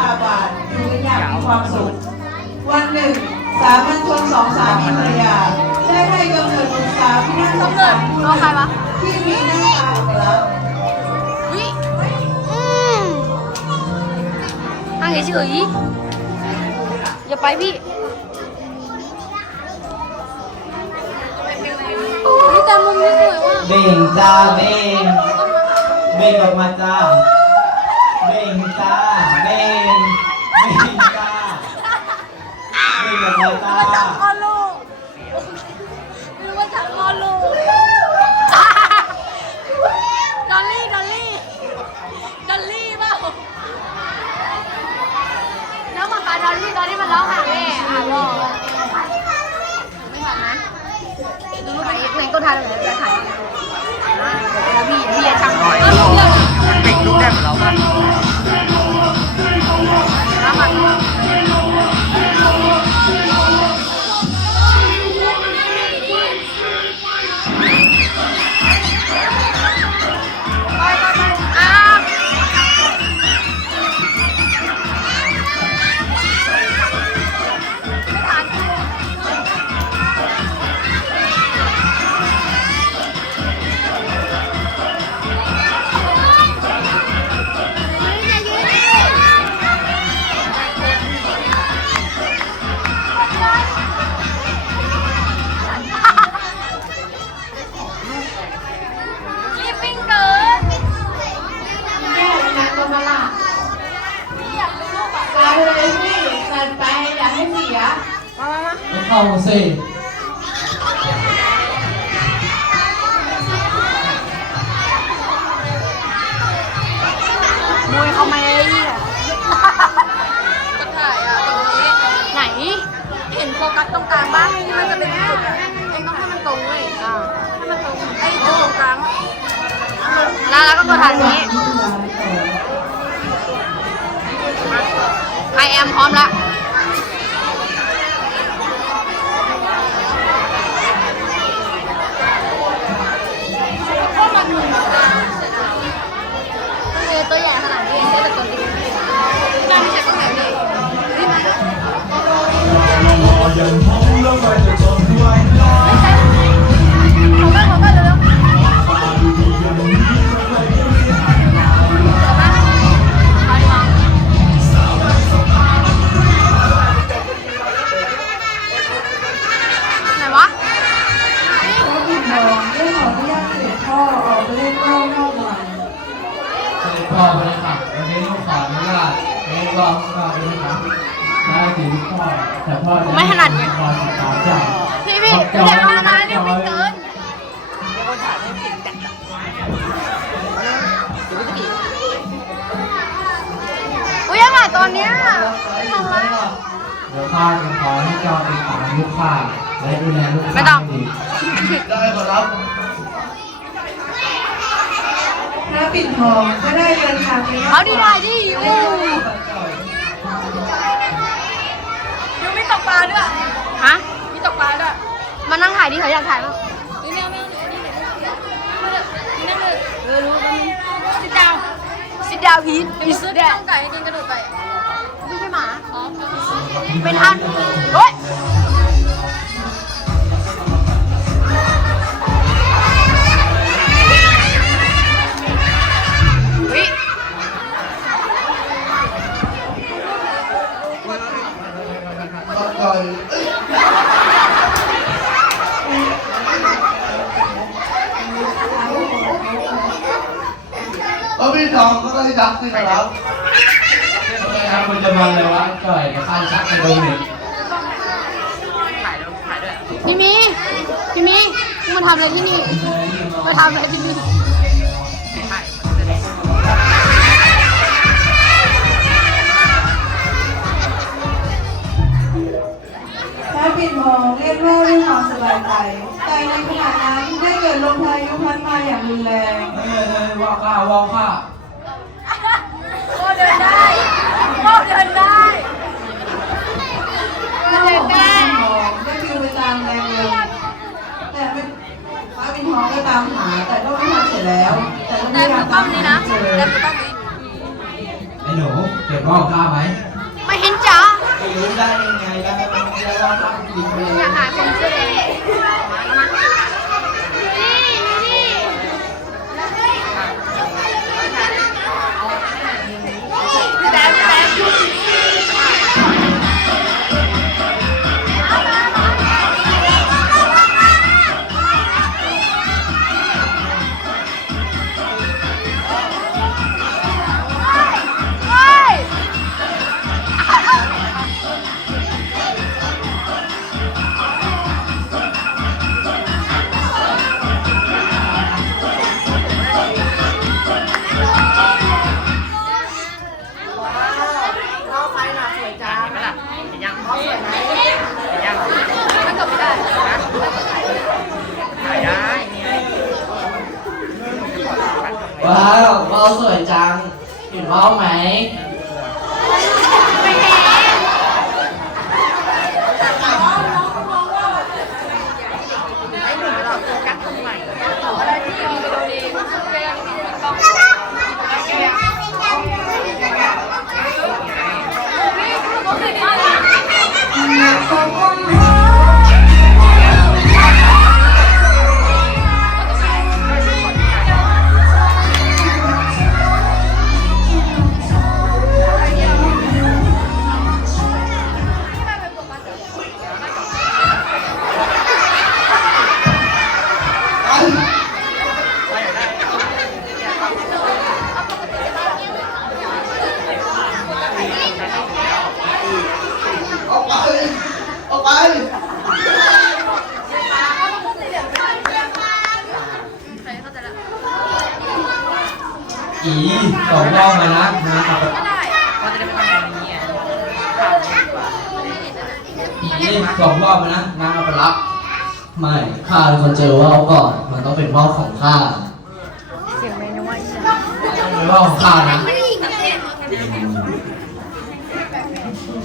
กันอย่างมีความสุข วันหนึ่ง สามัญชนสองสามีภรรยา ได้ให้กำเนิดบุตรสาวที่น่าสงสารผู้หเอาใครนึ่งวะที่มีหน้าตาเอกลักษณ์วิอืมนั่งเฉยๆอย่าไปพี่โอ้ยแต่มุมนี้สวยว่ะเบ่งจ้าเบ่งเบ่งออกมาจ้า เบ่งออกมาจ้าจับคอลูกไม่รู้ว่าจับคอลูกดอลลี่ ดอลลี่ ดอลลี่เปล่าน้องหมาปลาดอลลี่ดอลี่มันร้องหาแม่อะรอไม่ทันนะดูรูปไหนไหนก็ทันเลยจะถ่ายแล้วพี่พี่อย่าช่างก็รู้เรื่องปิดลูกแรกของเรา แล้วแล้วก็กดถ่ายตรงนี้ไอแอมพร้อมละตัวใหญ่ขนาดนี้องได้แต่ตัวเล็กไม่ใช่ต้องไหนเลย ระปิ่นทองก็ได้เดินทางไปเอาดีได้ดิอู้ยูไม่ตกปลาด้วยฮะมีตกปลาด้วยมานั่งถ่ายดิเขาอยากถ่ายมั้งนี่แมวแมวนี่นี่นี่นั่งเลยเออรู้สิดาวสิดาวพีทมีซื้อต้มไก่ให้กินกระดูกไก่ไม่ใช่หมาอ๋อเป็นท่านเฮ้ย ก็พี่ทองก็ได้ยักษ์สิครับโอเคครับคุณจะมาเลยวะจ่อยกับข้าชักไปโดนเด็กพี่มีพี่มีมึงมาทำอะไรที่นี่ มาทำอะไรที่นี่ พระปิ่นทองเรียกว่าด้วยความสบายใจ แต่ในขณะนั้นได้เกิดลมพายุพัดมาอย่างรุนแรงเฮ้ยเฮ้ยว่าข้าว่าข้าโอ้เดินได้โอ้เดินได้พระปิ่นทองได้ฟิวไปตามแรงลมแต่เป็นพระปิ่นทองก็ตามหา แต่ก็ไม่ทันเสร็จแล้ว แต่ก็ต่ไม่คืยามป้ตามหานะเจอไอ้หนูเก็บว่าวกล้าไหมไม่เห็นใจรู้ได้ยังไงแล้วมันไม่ได้ว่าตั้งจริงเลยอยากหาคนเสื้อ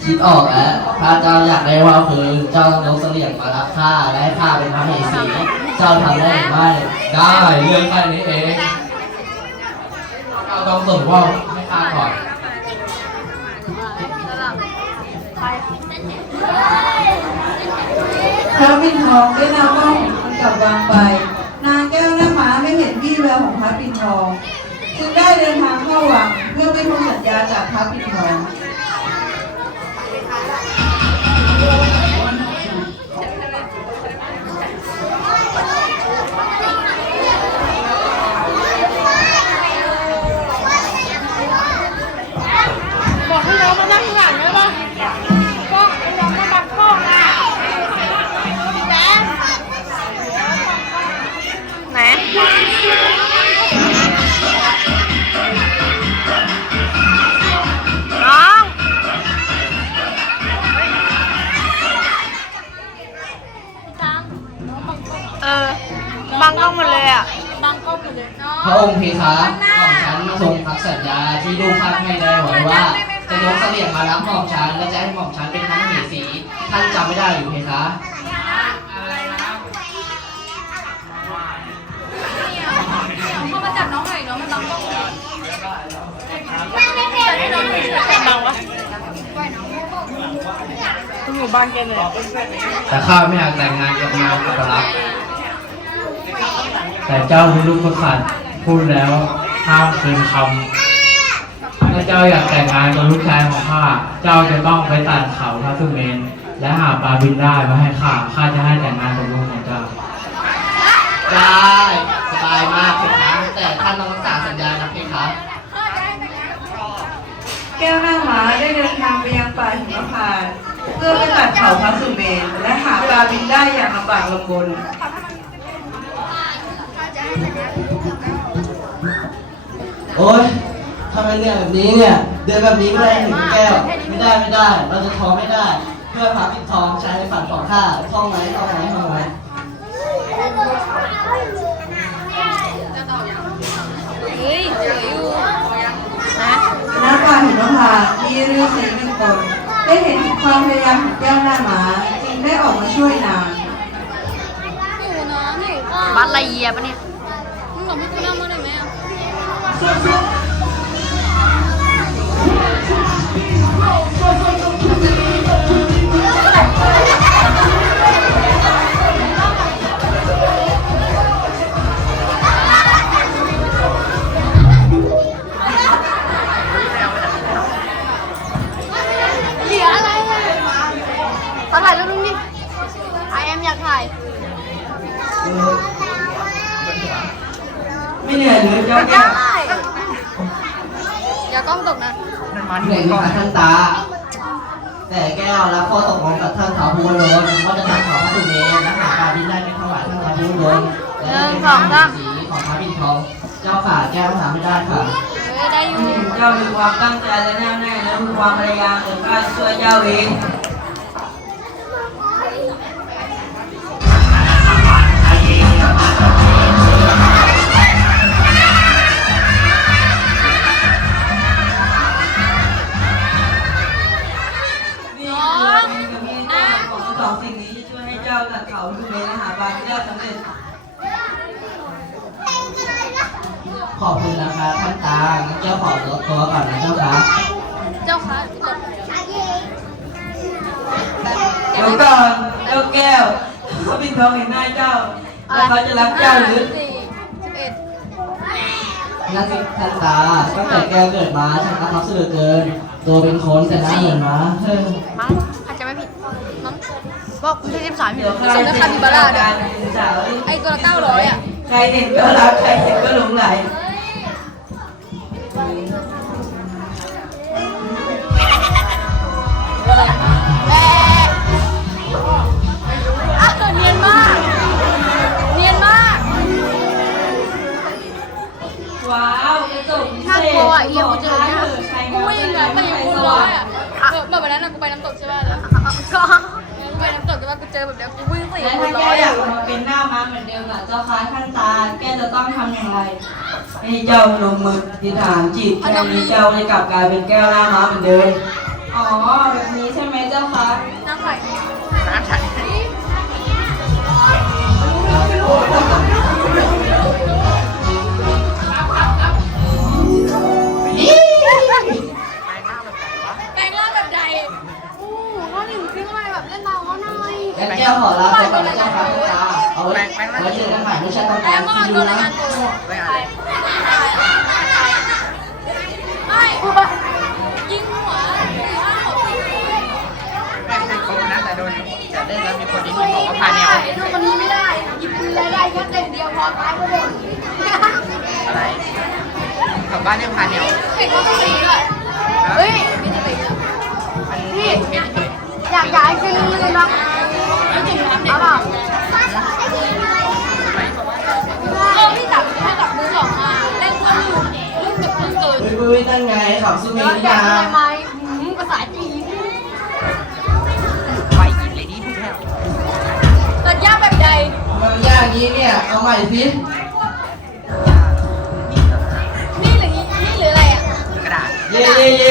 คิดออกแล้วถ้าเจ้าอยากได้ว่าคือเจ้าต้องยกเสลี่ยงมารับข้าและให้ข้าเป็นพระเหสี เจ้าทำได้หรือไม่ได้เรื่องแค่นี้เองเจ้าต้องส่งว่าวให้ข้าก่อนพระปิ่นทองได้นำว่าวของมันกลับวางไป นางแก้วหน้าม้าไม่เห็นวี่แววของพระปิ่นทอง จึงได้เดินทางเข้าวังเพื่อไปทวงสัญญาจากพระปิ่นทอง ระองค์เพคะหม่อมฉันทรงพักสัญญาที่ลูกพักให้ได้ไว้ว่าจะยกเสลี่ยงมารับหม่อมฉันและจะให้หม่อมฉันเป็นพระมเหสีท่านจำไม่ได้หรือเพคะเข้ามาจับน้องหน่อยน้องมันบังกล้องเลยจับให้น้องหน่อยช่วยบังวะต้องอยู่บ้านแกเลยแต่ข้าไม่อยากแต่งงานกับนางอัปลักษณ์แต่เจ้าเป็นลูกกษัตริย์ พูดแล้วห้ามคืนคำถ้าเจ้าอยากแต่งงานกับลูกชายของข้า เจ้าจะต้องไปตัดเขาพระสุเมน และหาปลาบินได้มาให้ข้า ข้าจะให้แต่งงานกับลูกของเจ้า ได้สบายมากเพคะแต่ท่านต้องรักษาสัญญานะเพคะแก้วหน้าม้าได้เดินทางไปยังป่าหิมพานต์เพื่อไปตัดเขาพระสุเมน และหาปลาบินได้อย่างลำบากลำบน โอ๊ยทำไมเนี่ยแบบนี้เนี่ย เดินแบบนี้ไม่ได้ถึงแก้ว ไม่ได้ไม่ได้ เราจะท้องไม่ได้ เพื่อพาปิดทองใช้ในฝันของข้าท่องไหมท่องไหมท่องไหมเฮ้ยเดี๋ยวอยู่นะณป่าหิมพานต์มีฤาษีหนึ่งตนได้เห็นถึงความพยายามของแก้วหน้าม้าจึงได้ออกมาช่วยนางบัตรละเอียปะเนี่ยมึงบอกไม่คุณเอามาได้ เหลืออะไรอ่ถ่ายรูปนึงไอแอมอยากถ่าย Thank you. ไม่เหนื่อยหรือเจ้าแก้ได้วอย่ากล้องตกนะเหนื่อยที่ท่านตา แต่แก้วรับข้อตกลงกับท่านสาวภูวโรนว่าจะนำของพระสุเมนและหาปลาบินได้ไปถวายท่านสาวภูวโรนและเป็นการสีของพระบินทองเจ้าค่ะแก้วถามไม่ได้ค่ะเจ้ามีความตั้งใจและแน่วแน่และมีความพยายามเกิดกล้าช่วยเจ้าเอง องสองสิ่งนี้จะช่วยให้เจ้าตัดเขาทุกเมตรและหาปลาที่ได้สำเร็จ ขอบคุณนะคะท่านตางั้นแก้วขอตัวก่อนนะเจ้าคะเจ้าคะเดี๋ยวก่อนเจ้าแก้วเขาปิดทองเห็นหน้าเจ้าแล้วเขาจะรักเจ้าหรือนั่นสิท่านตาตั้งแต่แก้วเกิดมาฉันรักเขาเสือเกิน ตัวเป็นคนแต่หน้าเหมือนม้า กคุณที่สิบสามผิดเดี๋ยวสมราคาบิบาร่าด้วยสาวไอตัวละเก้าร้อยอะ ใครเห็นก็รัก ใครเห็นก็หลงไหลแต้องทำอย่างไร ให้เจ้าลงมือทิฏฐานจิตแค่นี้เจ้าจะกลับกลายเป็นแก้วหน้าม้าเหมือนเดิม อ๋อแบบนี้ใช่ไหมเจ้าคะน้ำไข่แปลงร่างแบบใดโอ้น้องหนึ่งขึ้นมาแบบเล่นเราเขาหน่อยงั้นแก้วขอลาไปก่อนนะเจ้าค่ะ ท่านตาเอาไว้ไว้เจอกันใหม่ไม่ใช่ต้องการที่ดูนะงานตัวไม่ไม่ยิงหัวไม่เคยโกงนะแต่โดนแต่เล่นแล้วมีคนยิงบอกว่าพาแนวดูคนนี้ไม่ได้หยิบปืนไรได้แค่เต็มเดียวพอตายก็หมดอะไรกลับบ้านเนี่ยพาแนวเห็นว่าต้องสีด้วยเฮ้ยมีสติพี่อยากย้ายขึ้นลื่นะเอาเปล่าเราที่จับให้กับมือาเล่นเพื่อลื่นลื่นแบบลื่น เกินเฮ้ยเฮ้ยนั่นไงขับซูเมแล้วนอยากยาอะไรไหมหืมภาษาจีนไปกินเลยดีทุกแถวตัดย่าแบบใดมันยากนี้เนี่ย เอาใหม่สินี่หรือนี่หรืออะไรอะ กระดาษ เย่เย่เย่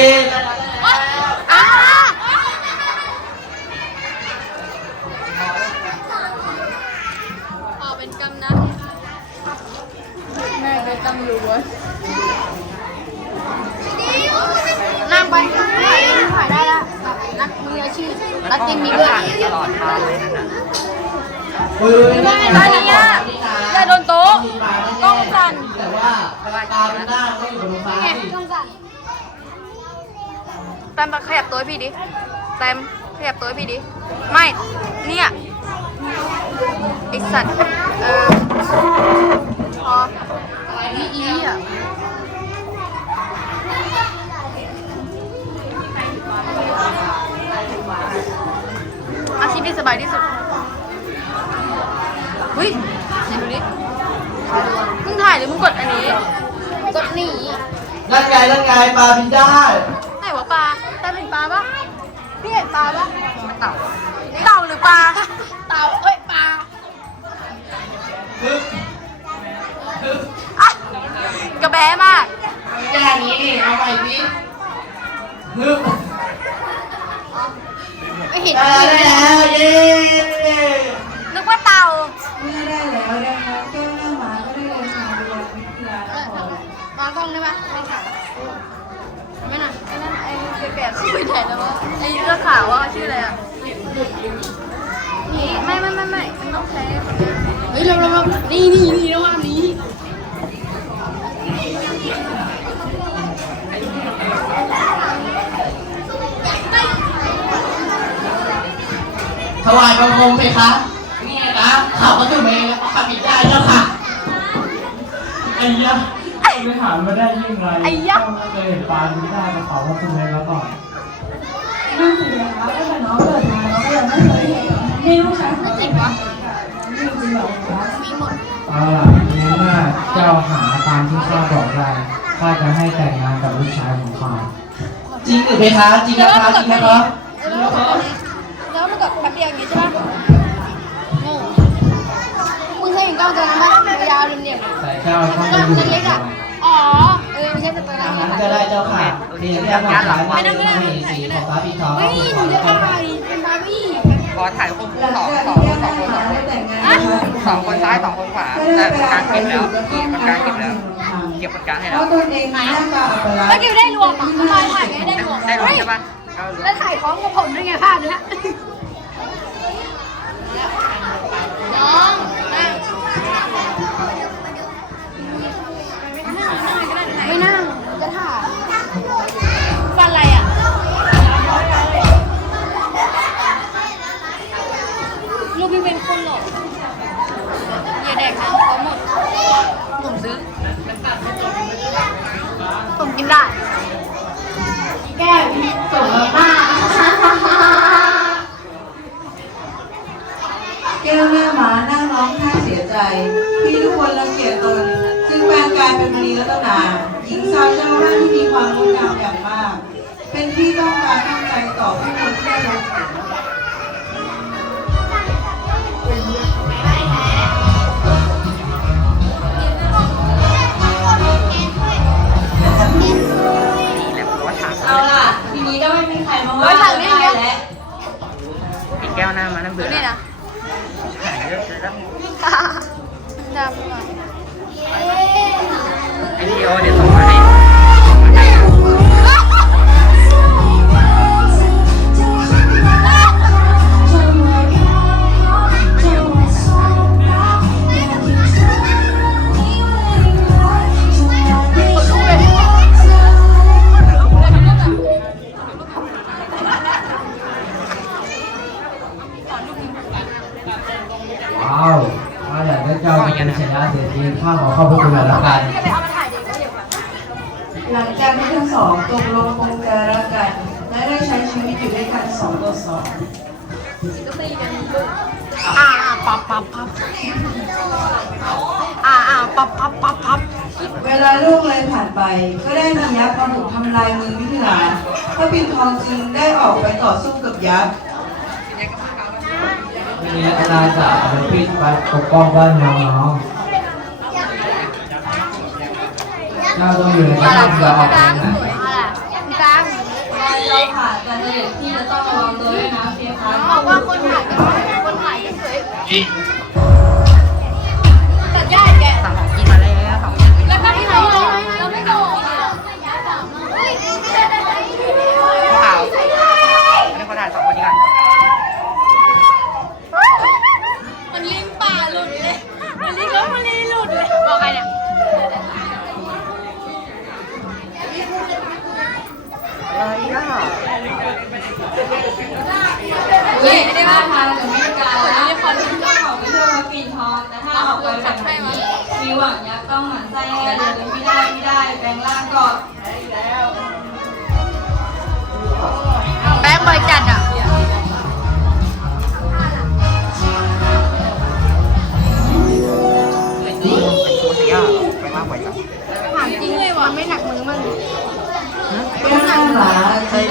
มืออาชีพนักกินมีด้วยตลอดทางเลยนั่นน่ะเฮ้ยได้ได้เนี่ยอย่าโดนโต๊ะมีปลาแน่ๆต้องสั่นแต่ว่าปลาเป็นหน้าก็อยู่บนฟ้าไงสิต้องสั่นแตมขยับตัวให้พี่ดิแตมขยับตัวให้พี่ดิ ไม่ เนี่ยไอสัตว์ เออพออีอีอะ ชีพที่สบายที่สุดเฮ้ยดูดิมึงถ่ายหรือมึงกดอันนี้ กดหนีนั่นไงนั่นไงปลาบินได้ไหนวะปลาแต่เห็นปลาปะพี่เห็นปลาปะเต่า เต่าหรือปลา เต่า เอ้ยปลาอะกระแบะมากยากนี้นี่เอาใหม่สิฮึบ ไม่เห็นได้แล้วเย้นึกว่าเต่าเมื่อได้แล้วดังนั้นแก้วหน้าม้าก็ได้เดินทางไปยังวิทยาเอละอครมองกล้องได้ไหมไม่ถ่ายไม่น่ะไอ้นั่นไอ้แก่ๆคุยไหนแล้ววะไอ้เรื่องข่าวว่าชื่ออะไรอะนี่ไม่ไม่ไม่ไม่มันต้องใช้คนนี้เฮ้ยเร็วเร็วเร็วนี่นี่นี่ระหว่างนี้ วายบังคมเพคะนี่ไงคะข่าวพระสุเมนและพระบิดาเจ้าค่ะไอ้ยะไปหามาได้ยังไงไอ้ยะเจ้าไม่เคยเห็นปลาบินได้กระเป๋าพระสุเมนมาก่อนนั่นสิคะตั้งแต่น้องเกิดมาน้องก็ยังไม่เคยเห็นนี่ลูกชายของจริงวะจริงเหรอคะมีหมดเอาล่ะในเมื่อเจ้าหาตามที่ข้าบอกได้ข้าจะให้แต่งงานกับลูกชายของข้าจริงหรือเพคะจริงนะคะจริงนะคะแล้วมันก ดแป๊บเดียวอย่างงี้ใช่ปะโง่มึงเคยเห็นกล้องตัวนั้นปะยาวๆเหลี่ยมๆอะแต่เจ้าต้องไปกล้องอยู่ตัวเล็กอะอ๋อเออไม่ใช่ตัวทานั้นงนั้นก็ได้เจ้าค่ะเรียนแค่ของฉันเป็นมเหสีของพระปิดทองเฮ้ยปิดหทนูองจะเจ้าถ่าค่ะยเป็นบาร์บี้ขอถ่ายคู่หลังสองจากสองที่สองคนแม่สองได้แต่งงานสองคนซ้ายสองคนขวาก็แต่ได้คนไปกลางอาศัเก็ยบอแล้วยู่กับเก็ต้นบคนกลางเก็บแล้วเก็บคนกลางให้เพแล้วราะตนเองหน้าตาอัปลักษเมื่อณ์กี้ได้รวมอะทำไมถ่ายไงได้รวมได้หรอเฮ้ยใช่ปะแล้วถ่ายพร้อมกับผมด้วยไงภาพเนี้ยน้ อง ความงดงามอย่างมาก เป็นที่ต้องการตั้งใจต่อผู้คนที่ได้รับนี่แหละว่าฉากเอาล่ะ ทีนี้ก็ไม่มีใครมาว่าเฮ้ยทางนี้ได้ไงแล้วปิดแก้วหน้ามานั่งเบื่อนี่นะหายเยอะเลยแล้วจำก่อนไอ้วิดีโอเดี๋ยว หลังจากที่ทั้งสองตกลงปรงใจรักกัน และได้ใช้ชีวิตอยู่ด้วยกันสองต่อสองอ่าปับปับปับอ่าอ่าปับปับปับปับเวลาล่วงเลยผ่านไป ก็ได้มียักษ์มาบุกทำลายเมืองมิถิลาพระปิ่นทองจึงได้ออกไปต่อสู้กับยักษ์ทีอาณาจักรเป็นพิษไปปกป้องบ้านเมือง น้องเจ้าต้องอยู่ในกระท่อมอย่าออกไปไหนอะไรพี่กลางเราผ่านแต่เด็กที่จะต้องระวังตัวด้วยนะเพียคะบอกว่าคนถ่ายก็คนถ่ายก็สวย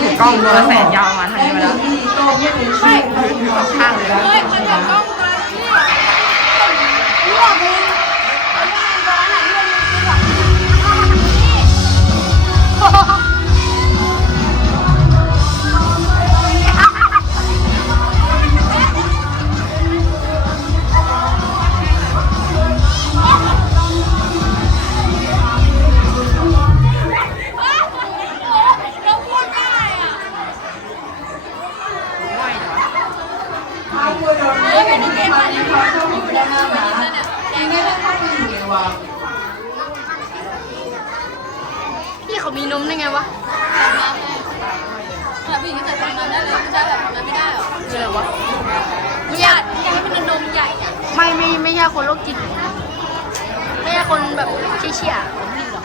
ถือกล้องตัวละแสนยาวมาทางนี้มาแล้วที่โตไม่เป็นชื่อพระปิ่นทองข้างเลยนะ เฮ้ยมันแบบกล้องมาเนี่ยลวกเลย เข้าไปอยู่ในวังพี่เขามีนมได้ไงวะผู้หญิงที่ใส่ทำงานได้เลยผู้ชายแบบทำงานไม่ได้หรอคืออะไรวะไม่อยากอยากให้มันนมใหญ่อะไม่ไม่ไม่ใช่คนโรคจิต ไม่ใช่คนแบบเชี่ยๆผมนี่หรอก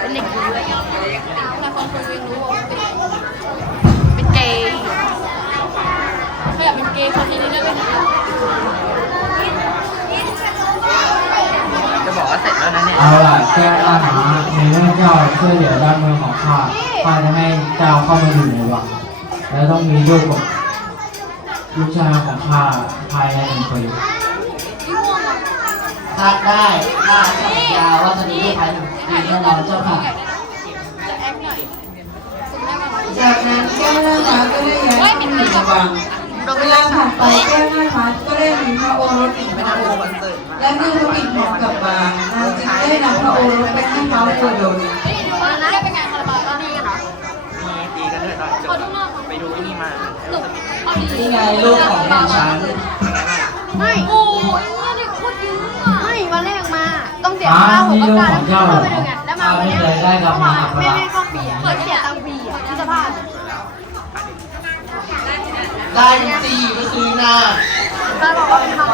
เป็นเด็กดีเลยแต่คนคนยังรู้ว่าเป็นเป็นเกย์ถ้าอยากเป็นเกย์คนที่นี่ได้ไหมจะบอก ว่าเสร็จแล้วนะเนี่ย เอาล่ะแก้วล่าหาในเรื่องเจ้าช่วยเหลือด้านเมืองของข้าข้าจะให้เจ้าเข้ามาอยู่ในวังและต้องมีลูกกับลูกชายของข้าภายในหนึ่งปีถ้าได้ข้าสัญญาว่าจะมีลูกภายในปีแน่นอนเจ้าค่ะจะแอคหน่อยสุดแม่มาจากนั้นแก้วหน้าม้าก็ได้ย้ายขึ้นในวังเวลาผ่านไปแก้วหน้าม้าก็ได้มีพระโอรสอีกพระองค์ และเมื่อพระปิ่นทองกลับมานาจึงได้นำพระโอรสไปให้เมาโคโดนดีกันเหรอมีตีกันด้วยตอนจบดูหน้าไปดูไอ้นี่มานี่ไงลูกของแม่ฉันไม่โอ้ยเนี่ยเด็กโคตรเยอะอะไม่วันแรกมาต้องเสียอ้าค่าหัวประกันแล้วไม่เข้าไปดูไงแล้วมาวันนี้ยเคยได้กลับมาหักไม่ละไม่เข้าปีอะเสียตังค์ปีอะที่สภาพได้สิก็ซื้อหน้าตอนบอกว่าเป็นข้า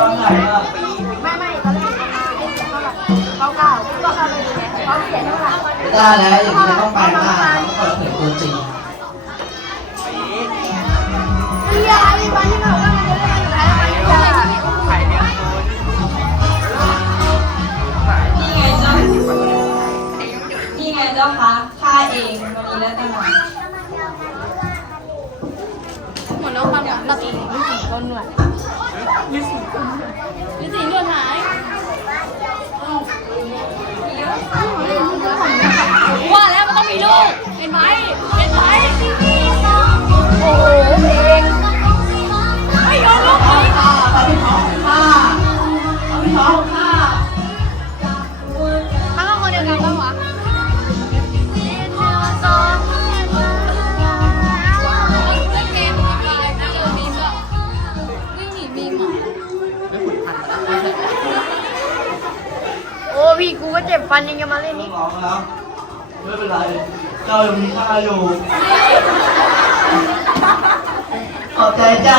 ปี ไม่ไม่ตอนแรกมาให้เสียเท่าไหร่เก้าเก้าก็เข้าไปดูไงเขาเสียเท่าไหร่ได้แล้วอย่างนี้ต้องไปหน้าต้องเปิดเผยตัวจริงเฮียไอ้วันที่เราว่ามันจะได้อยู่แล้วมันจะขายเลี้ยงคนนี่ไงเจ้านี่ไงเจ้าคะข้าเองวันนี้และตลอดเหมือนน้องมันตัดอีกมีสี่คนด้วยมีสี่คนมีสี่คนหาย ว่าแล้วมันต้องมีลูก เป็นไหมเป็นไหมโอ้โห ฟันยังจะมาเล่นนี่ร้องแล้วไม่เป็นไรเจ้ายังมีข้าอยู่ขอบใจจ้ะ